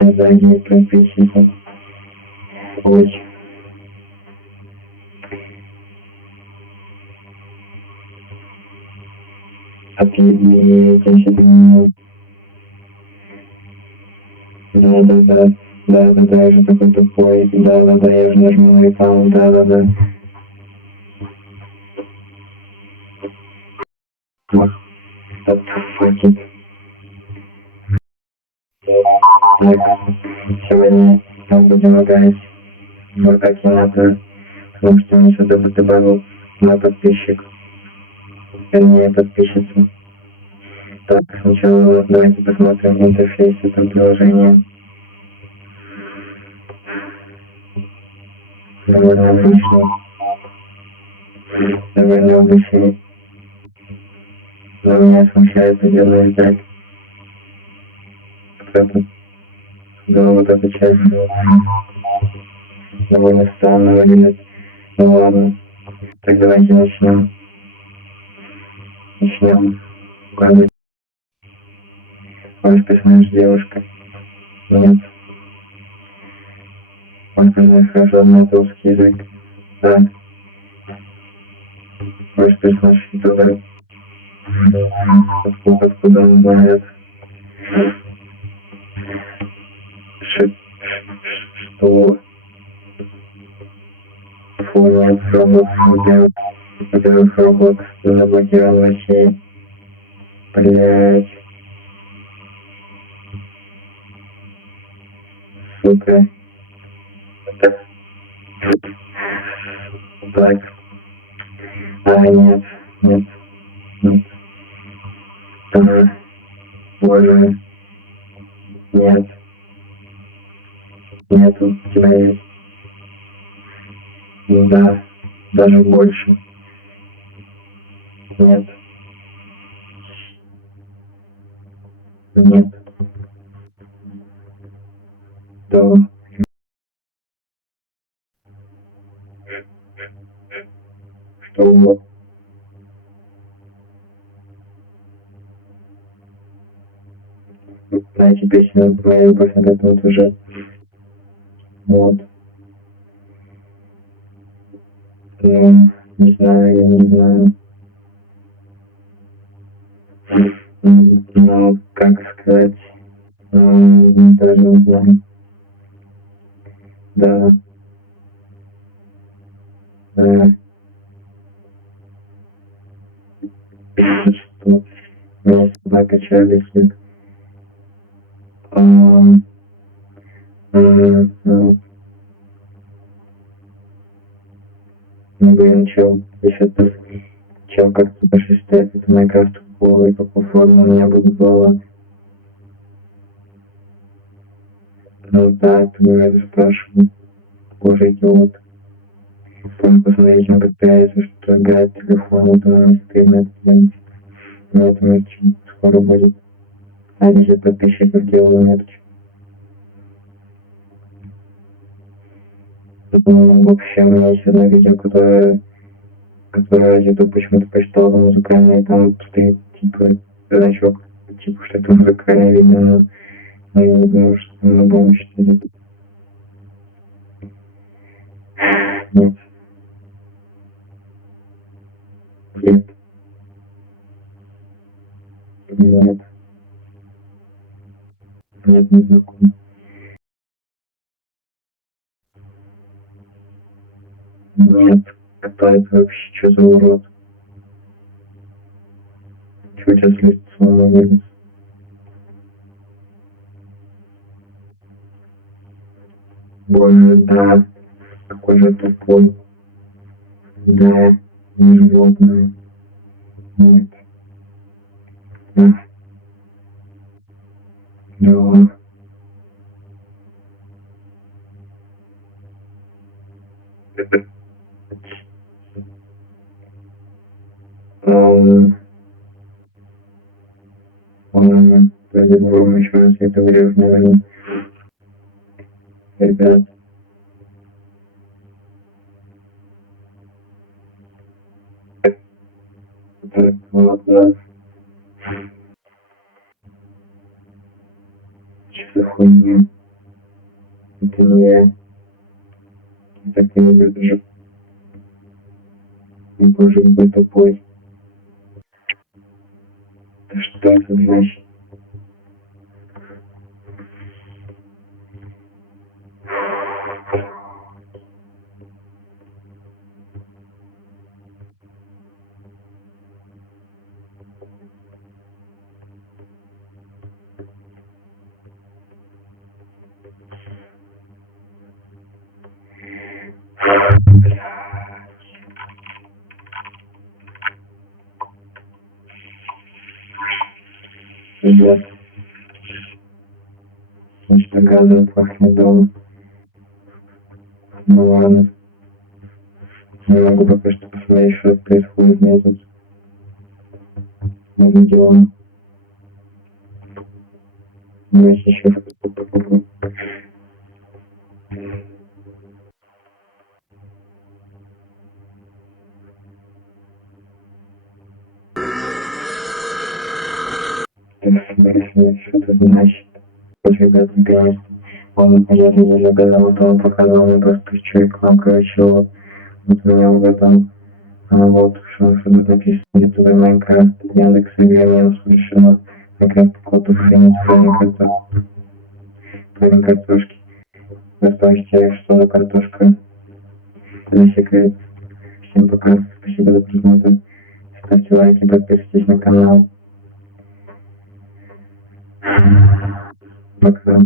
задние подписчики. Очень. Отлично. Да, я же такой тупой. Да, я же нажму на рекламу. Да. Так, хватит. Так, сегодня мы будем играть в Акинатор, потому что мне сюда добавил мой подписчик, вернее подписчица. Так, сначала давайте посмотрим интерфейс этого приложения. Довольно обычный. Но меня смущает это дело играть. Кто-то. Да, вот эта часть довольно странно выглядит. Ну ладно. Так давайте начнем. Указывать. Ваш персонаж девушка. Нет. Ваш персонаж хорошо знает русский язык. Да. Ваш персонаж ютубер. Откуда он знает? Что? Фу, Roblox. Во-первых, Roblox заблокирован в России. Блять. Сука. Так. Нет. Боже. Нет. Нет, у тебя есть. Да. Даже больше. Нет. То. Что? Знаете, песня твоя любовь на этом уже. Вот. Ну, не знаю, я не знаю. Ну, как сказать, даже не знаю. Да. Что меня сюда качали след. Ну, блин, чел, если это чел как-то даже считает, это Майнкрафт и какую форму у меня будет голова. Ну да, ты меня это спрашивал. Боже, идиот. Просто посмотрите, он подпирается, что играет в телефон, это нам не стыдно это делать. Но это очень скоро будет. А 10 подписчиков делаю меточку. Ну, вообще, у меня есть одно видео, которое YouTube почему-то посчитал за музыкальное, и там стоит, типа, значок, типа, что это музыкальное видео, но я не думаю, что мы будем считать это. Нет. Нет, не знаком. Нет, кто это вообще, что за урод? Чего у тебя с лицом вылез? Боже, да, какой же тупой. Да, не животное. Нет. Да. По-любому еще раз это врежное. Ребят. Так, ладно. Что за хуйня? Это не я. Я так не выгляжу. Боже, какой тупой. Да что это значит? Ребят, конечно, газом пахнет дома. Ну ладно. Не могу пока что посмотреть, что происходит между делом. Давайте еще раз попробуем. Что это значит? Вот, ребят, наконец-то. Он, я не загадал, вот он показал мне просто человек, вам, короче, вот меня угадал. Вот, что тут написано, ютубе Майнкрафт, Яндекс, Игра, решено Майнкрафт коду хранить половину картошки. Оставьте, что за картошка. Это секрет. Всем пока, спасибо за просмотр. Ставьте лайки, подписывайтесь на канал. Пока.